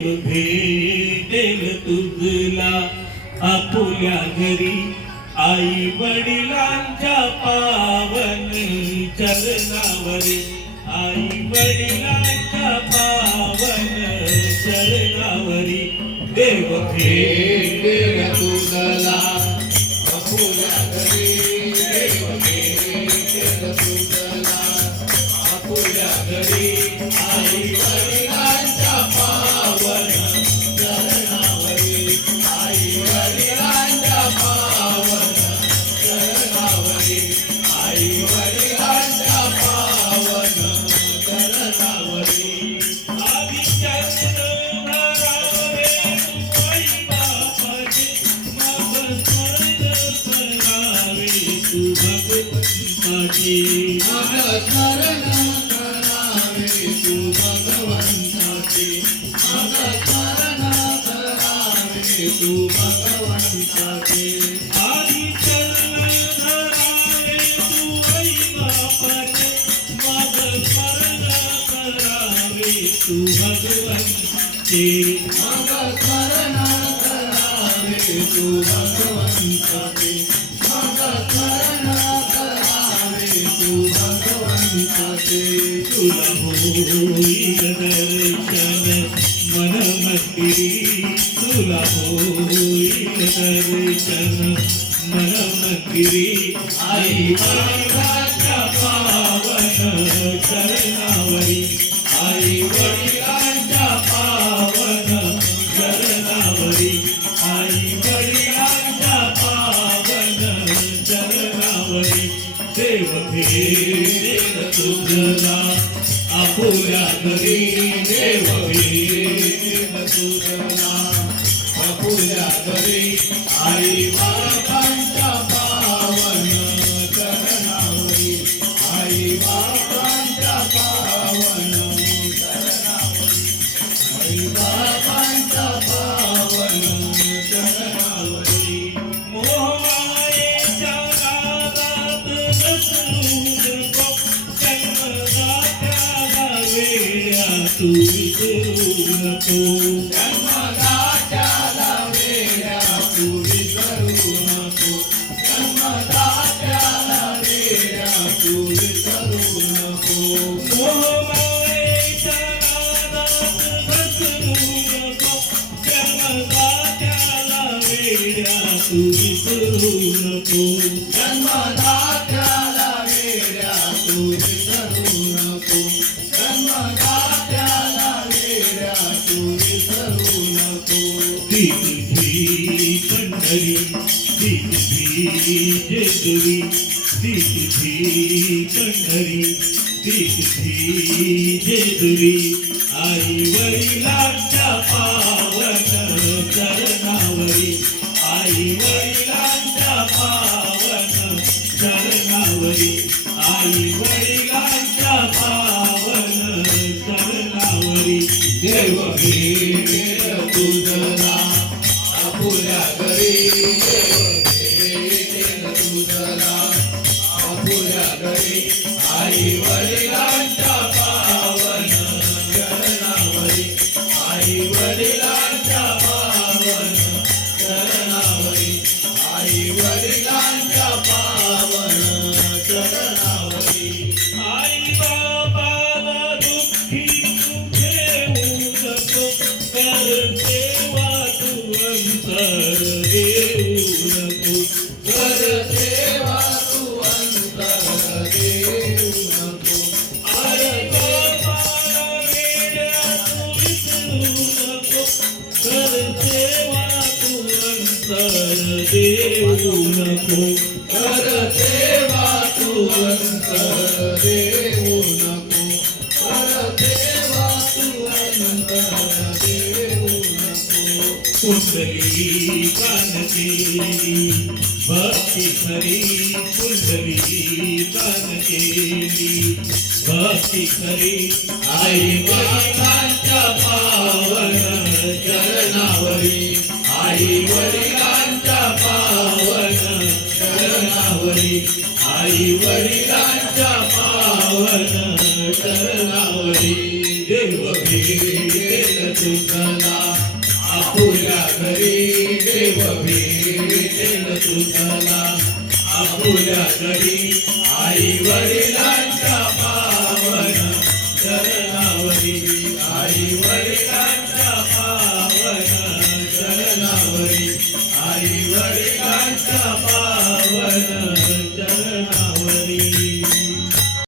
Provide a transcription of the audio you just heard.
भेटेल तुझला आपुल्या घरी आई वडिलांच्या पावन चरणावरी आई वडिलांच्या पावन चरणावरी देव भेटेल तुझला आपुल्या घरी देव भेटेल तुझला आपुल्या घरी आई वडिलांच्या पावन चरणावरी आई वडिलांच्या पावन चरणावरी आई वडिलांच्या पावन चरणावरी आधी चरण धरावे आई बापाचे मग स्मरण करावे तू भगवंताचे मग स्मरण तू भगवंताचे मग स्मरण करावे तू भगवंताचे आधी चरण धरावे तू आई बापाचे मग स्मरण करावे तू भगवंताचे मग स्मरण करावे तू भगवंताचे मग स्मरण करावे तू भगवंताचे तुला होईल दर्शन मन मंदिरी तुला होईल दर्शन मन मंदिरी आई वडिलांच्या पावन चरणावरी आई वडिलांच्या पावन चरणावरी आई वडिलांच्या पावन चरणावरी देव भेटेल तुझला आपुल्या घरी देव भेटेल तुझला आपुल्या घरी आई बाबांच्या पावन चरणावरी आई बाबांच्या पावन चरणावरी आई बाबांच्या पावन चरणावरी मोहमायेच्या नादात नसू नको जन्मदात्याला वेड्या तू विसरू नको जन्मदात्याला वेड्या तू विसरू नको जन्मदात्याला वेड्या तू विसरू नको मोहमायेच्या नादात नसू नको जन्मदात्याला वेड्या तू विसरू नको जन्मदात्याला वेड्या तू विसरू नको जन्मदात्याला वेड्या तू विसरू नको दिदी पंढरी दिदी जेजुरी दिदी पंढरी दिदी जेजुरी आई वडिलांच्या पावन चरणावरी आई वडिलांच्या पावन चरणावरी आई वडिलांच्या पावन चरणावरी देव भेटेल तुझला आपुल्या घरी देव भेटेल तुझला आपुल्या घरी आई वडिलांच्या पावन चरणावरी आई वडिलांच्या पावन चरणावरी आई वडिलांच्या पावन चरणावरी आई बाबाला दुःखी तू ठेवू नको कर सेवा तू अंतर देऊ नको कर सेवा तू अंतर देऊ नको अरे बाबाला वेड्या तू विसरू नको कर सेवा तू अंतर देऊ नको कर सेवा तू अंतर देऊ नको कर सेवा तू अंतर देऊ नको कुंडली कानकेली भक्ती खरी कुंडली कानकेली भक्ती खरी आई वडिलांच्या पावन चरणावरी आई वडिलांच्या पावन चरणावरी आई वडिलांच्या पावन चरणावरी देव भेटेल तुझला आपुल्या घरी देव भेटेल तुझला आपुल्या घरी आई वडिलांच्या पावन चरणावरी आई वडिलांच्या पावन चरणावरी आई वडिलांच्या पावन